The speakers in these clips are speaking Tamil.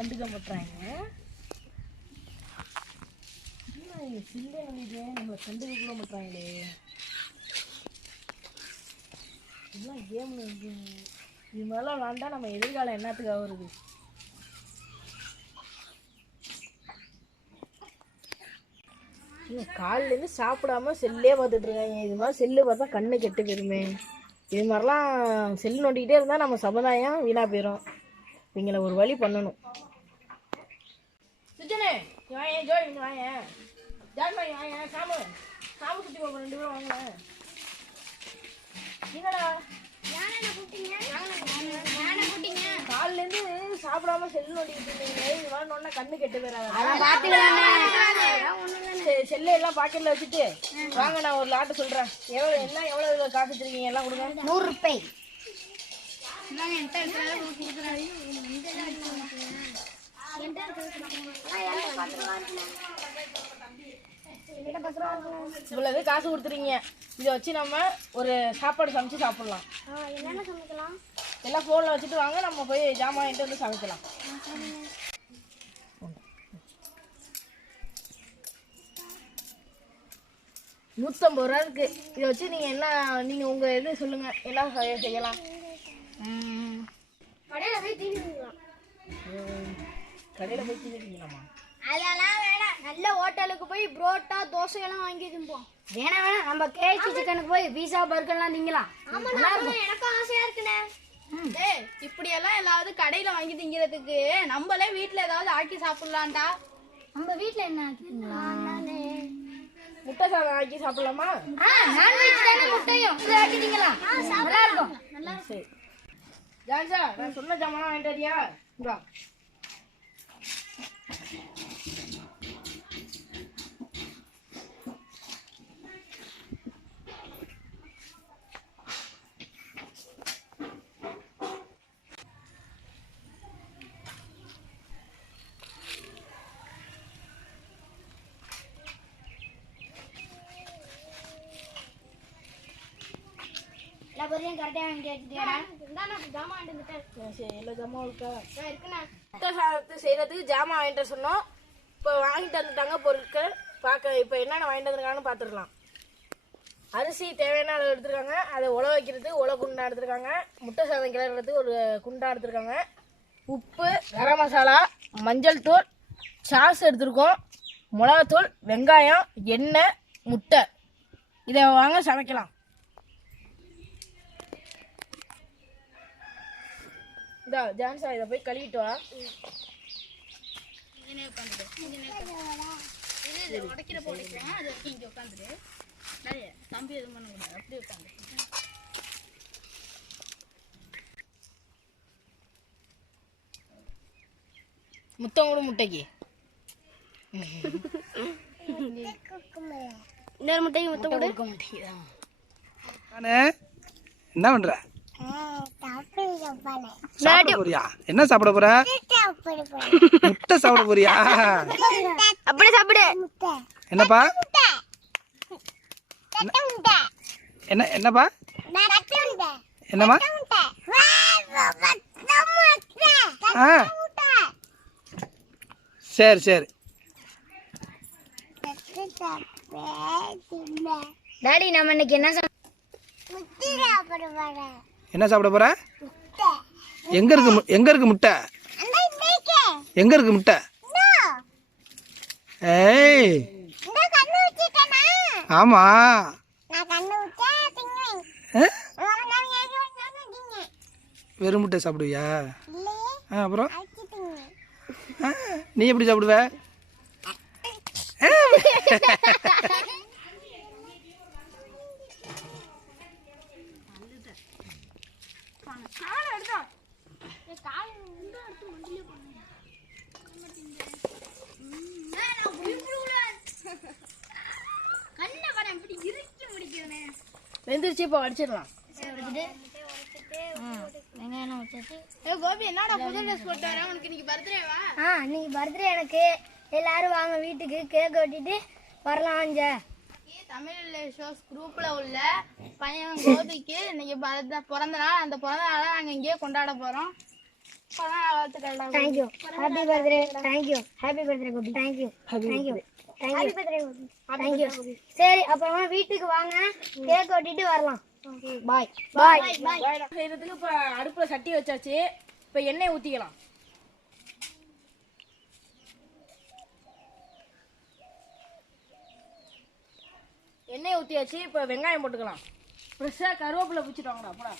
கண்டுக்க மாட்டாங்க சில்ல நம்பிக்கை நம்மளை கண்டுக்க கூட மாட்டாங்களே இதெல்லாம் கேம் இது மாதிரிலாம் விளாண்டா நம்ம எதிர்காலம் என்னத்துக்காக வருது காலிலேருந்து சாப்பிடாம செல்லே பார்த்துட்டு இருக்காங்க. இது மாதிரி செல்லு பார்த்தா கண்ணு கெட்டு போயிருமே இது மாதிரிலாம் செல்லு நோண்டிக்கிட்டே இருந்தால் நம்ம சமுதாயம் வீணாக போயிடும் இவங்களை ஒரு வழி பண்ணணும். சுஜனே வாயேன் ஜோய் இங்க வாயேன் ஜான்மாய் வாயேன் சாமு சாமு சுற்றி போக ரெண்டு பேரும் வாங்க என்னடா காலிலேருந்து சாப்பிடாம செல் நோண்டிக்கிட்டு இருந்தீங்க இது மாதிரி நோண்டா கண்ணு கெட்டு போயிடாத செ- செல்லை எல்லாம் பாக்கெட்ல வச்சுட்டு வாங்க நான் ஒரு லாட்டு சொல்றேன் எவ்வளவு என்ன எவ்வளவு காசு வச்சிருக்கீங்க எல்லாம் கொடுங்க நூறு ரூபாய் இவ்வளவு காசு கொடுத்துருக்கீங்க இதை வச்சு நம்ம ஒரு சாப்பாடு சமைச்சு சாப்பிடலாம். எல்லாம் ஃபோனில் வச்சுட்டு வாங்க நம்ம போய் ஜாமான் வாங்கிட்டு வந்து சமைக்கலாம். நூற்றம்பது ரூபா இருக்கு. இதை வச்சு நீங்கள் என்ன நீங்கள் உங்கள் இது சொல்லுங்கள் எல்லாம் செய்- செய்யலாம். கடையில போய் கடையில் போய் தின்னுட்டீங்களாம்மா அதெல்லாம் வேணாம். நல்ல ஹோட்டலுக்கு போய் புரோட்டா தோசை எல்லாம் வாங்கி திம்போம் வேணாம் வேணாம் நம்ம கேஎஃப்சி சிக்கனுக்கு போய் பீஸா பர்கர்லாம் திங்கலாம். எனக்கும் ஆசையா இருக்குண்ணே. டேய் இப்படியெல்லாம் எல்லாவது கடையில வாங்கி திங்கிறதுக்கு நம்மளே வீட்ல ஏதாவது ஆக்கி சாப்பிடலாம்டா. நம்ம வீட்ல என்ன ஆக்குங்களா முட்டை சாதம் ஆக்கி சாப்பிடலாமா? நான்வெஜ் தானே முட்டையும். இது நல்லா இருக்கும். சரி. ஜான்சா நான் சொன்ன ஜாமான் வாங்கிட்டு வரியா? பொருளையும் கரெக்டாக வாங்கி இந்தாண்ணா ஜாமான் வாங்கிட்டு வந்துட்டேன். சரி, சரி எல்லா ஜாமான் இருக்கா இருக்குண்ணா. முட்டை சாதத்தை செய்யறதுக்கு ஜாமான் வாங்கிட்டு வர சொன்னோம். இப்போ வாங்கிட்டு வந்துட்டாங்க பொருட்கள். பார்க்க இப்போ என்னென்ன வாங்கிட்டு வந்திருக்காங்கன்னு பார்த்துடலாம். அரிசி தேவையான அளவு எடுத்துருக்காங்க. அதை உழ வைக்கிறதுக்கு உழ குண்டா எடுத்துருக்காங்க. முட்டை சாதம் கிளறதுக்கு ஒரு குண்டா எடுத்துருக்காங்க. உப்பு கரம் மசாலா மஞ்சள் தூள் சாஸ் எடுத்திருக்கோம். மிளகாத்தூள் வெங்காயம் எண்ணெய் முட்டை. இதை வாங்க சமைக்கலாம். இதா ஜான்சா இதை போய் கழுவிட்டு வா. இது உடைக்கிற போடைக்கிறேன் அது வரைக்கும் இங்க உட்காந்துரு. நிறைய தம்பி எதுவும் பண்ண முடியாது அப்படியே உட்காந்து முத்தம் கூட முட்டைக்கு. இன்னொரு முட்டைக்கு முட்டை கொடு. என்ன பண்ற? சாப்பிட போறியா? என்ன சாப்பிட போற? முட்டை சாப்பிட போறியா? அப்படியே சாப்பிடு. என்னப்பா? என்ன என்னப்பா? என்னம்மா? ஆ. சரி சரி. டாடி நம்ம இன்னைக்கு என்ன சாப்பிட என்ன சாப்பிட போற? எங்க இருக்கு மு- எங்க இருக்கு முட்டை? எங்க இருக்கு முட்டை? ஏய். ஆமா? வெறும் முட்டை சாப்பிடுவியா? ஆ அப்புறம்? நீ எப்படி சாப்பிடுவ? வெந்துருச்சு இப்போ வடிச்சிடலாம். வெங்காயம் வச்சாச்சு. ஏ கோபி என்னடா புது ட்ரெஸ் போட்டு வர? உனக்கு இன்னைக்கு பர்த்டேவா ஆ இன்னைக்கு பர்த்டே எனக்கு. எல்லாரும் வாங்க வீட்டுக்கு கேக் வெட்டிட்டு வரலாம் அஞ்ச. தமிழ் ஷோஸ் குரூப்ல உள்ள பையன் கோபிக்கு இன்னைக்கு birthday- பிறந்த நாள் அந்த பிறந்த நாளை நாங்க இங்கேயே கொண்டாட போறோம். Thank you happy birthday thank you happy birthday Gopi. Thank you thank you thank you சரி அப்புறமா வீட்டுக்கு வாங்க. கேக் வெட்டிட்டு வரலாம். பாய் பாய் பாய் செய்யறதுக்கு இப்போ அடுப்புல சட்டி வச்சாச்சு. இப்போ எண்ணெய் ஊற்றிக்கலாம் எண்ணெய் ஊற்றியாச்சு இப்போ வெங்காயம் போட்டுக்கலாம். ஃப்ரெஷ்ஷாக கருவேப்பிலை பிடிச்சிட்டு வாங்கடா போடா.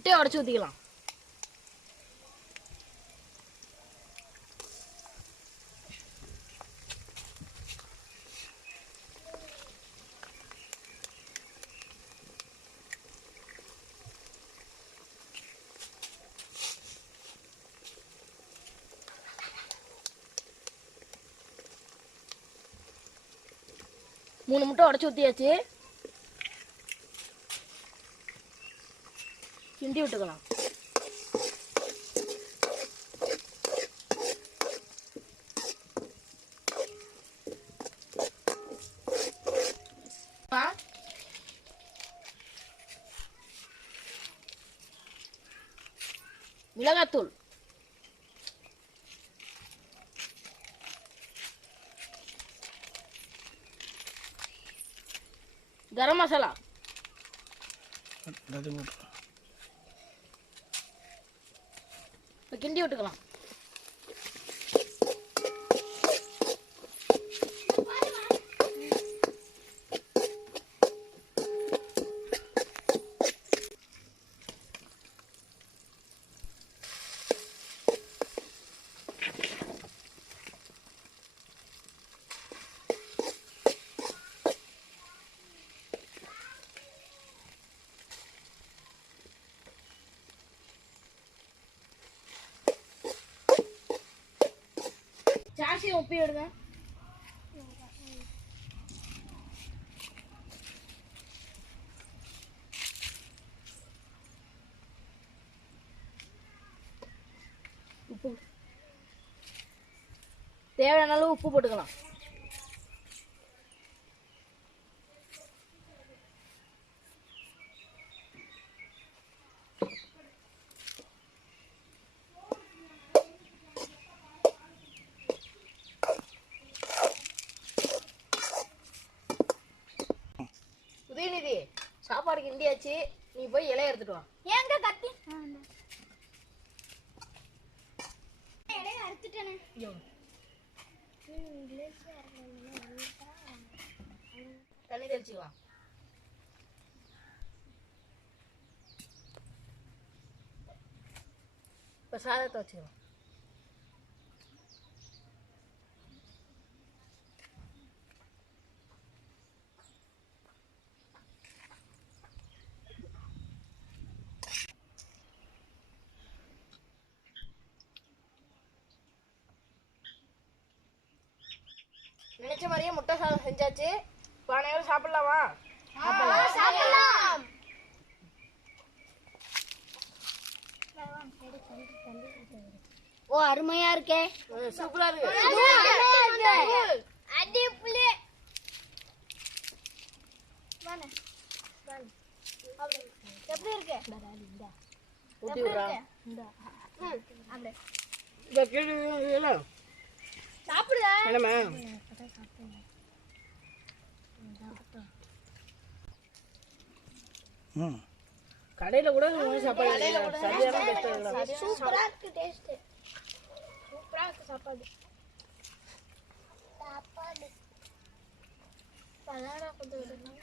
விட்டே உடச்சி ஊற்றிக்கலாம் மூணு முட்டை உடச்சி ஊற்றியாச்சு கிண்டி விட்டுக்கலாம். ஆ? மிளகாத்தூள். கரம் மசாலா எல்லாத்தையும் போட்டு இப்போ கிண்டி விட்டுக்கலாம். சாசி உப்பி விடுங்க. உப்பு. தேவையான அளவு உப்பு போட்டுக்கலாம். சாப்பாடு கிண்டியாச்சு நீ போய் இலைய எடுத்துட்டு வா. ஏங்க கத்தி? இலைய அறுத்துட்டேனே. தண்ணி தெளிச்சுக்கலாம் இப்போ சாதத்தை வச்சுக்கலாம் நினைச்ச மாதிரியே முட்டை சாதம் செஞ்சாச்சு. பானையோட சாப்பிடலாமா? சாப்பிடலாம். ஓ அருமையா இருக்கே. சூப்பரா இருக்கு. அடி புள்ளி. எப்படி இருக்கு? ஊத்தி விடுறா. அப்படியே. இந்த இல்லை சாப்பிடுங்க வேணுமா ம். கடையில கூட சாப்பாடு. சரியான டேஸ்டா இருக்கு. சூப்பரா இருக்கு டேஸ்ட் சூப்பரா இருக்கு சாப்பாடு. சாப்பாடு. பலாடா கொஞ்சம் விடணும்